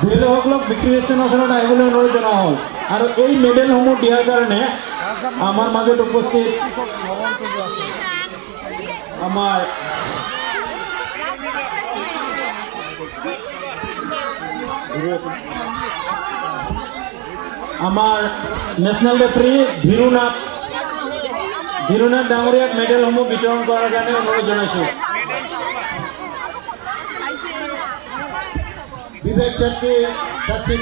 ধৰিলসকলক বিক্ৰী ষ্টেচনত আহিবলৈ অনুৰোধ জনোৱা হ'ল আৰু এই মেডেলসমূহ দিয়াৰ কাৰণে আমাৰ মাজত উপস্থিত আমাৰ নেশ্যনেল ৰেফাৰী ধীৰুনাথ ডাঙৰীয়াক মেডেলসমূহ বিতৰণ কৰাৰ কাৰণে অনুৰোধ জনাইছোঁ। विवेक चक्की, कशिप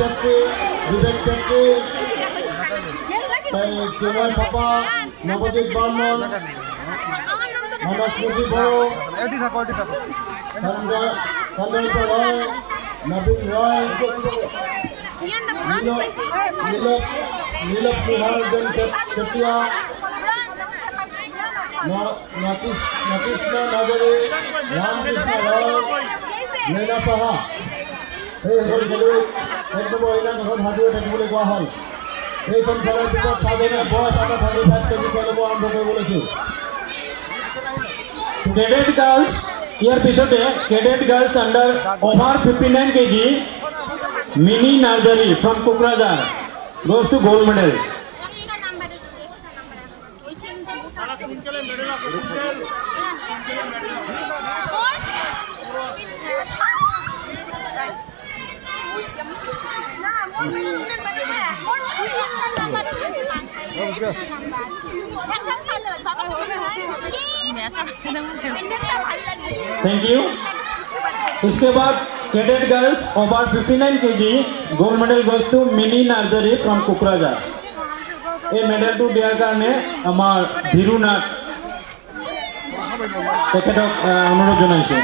चक्की, विवेक चक्की, केवल पापा, नवदीप बर्मन, मनस्मृति बड़ो, संजय रॉय, नवीन रॉय, नीलक निहाल चटिया, नतीशना नगरी, रामकृष्ण रॉय, नैना साहा এই সকল খেলুৱৈ এক নম্বৰ ইলান ঘৰত সাজু হৈ থাকিবলৈ কোৱা হ'ল। এইখন খেলৰ পিছত সাধনে বয়স আমাৰ 35 কেজি খেলিব আৰম্ভ কৰিব লৈছোঁ। কেডেট গাৰ্লছ ইয়াৰ পিছতে cadet girls under over 59 KG Mini Narzary from Kokrajhar goes to gold medal. Thank you. इसके बाद cadet girls over 59 KG gold medal goes to Mini Narzary from Kokrajhar. এই মেডেলটো দিয়াৰ কাৰণে আমাৰ ধীৰুনাথ তেখেতক অনুৰোধ জনাইছোঁ।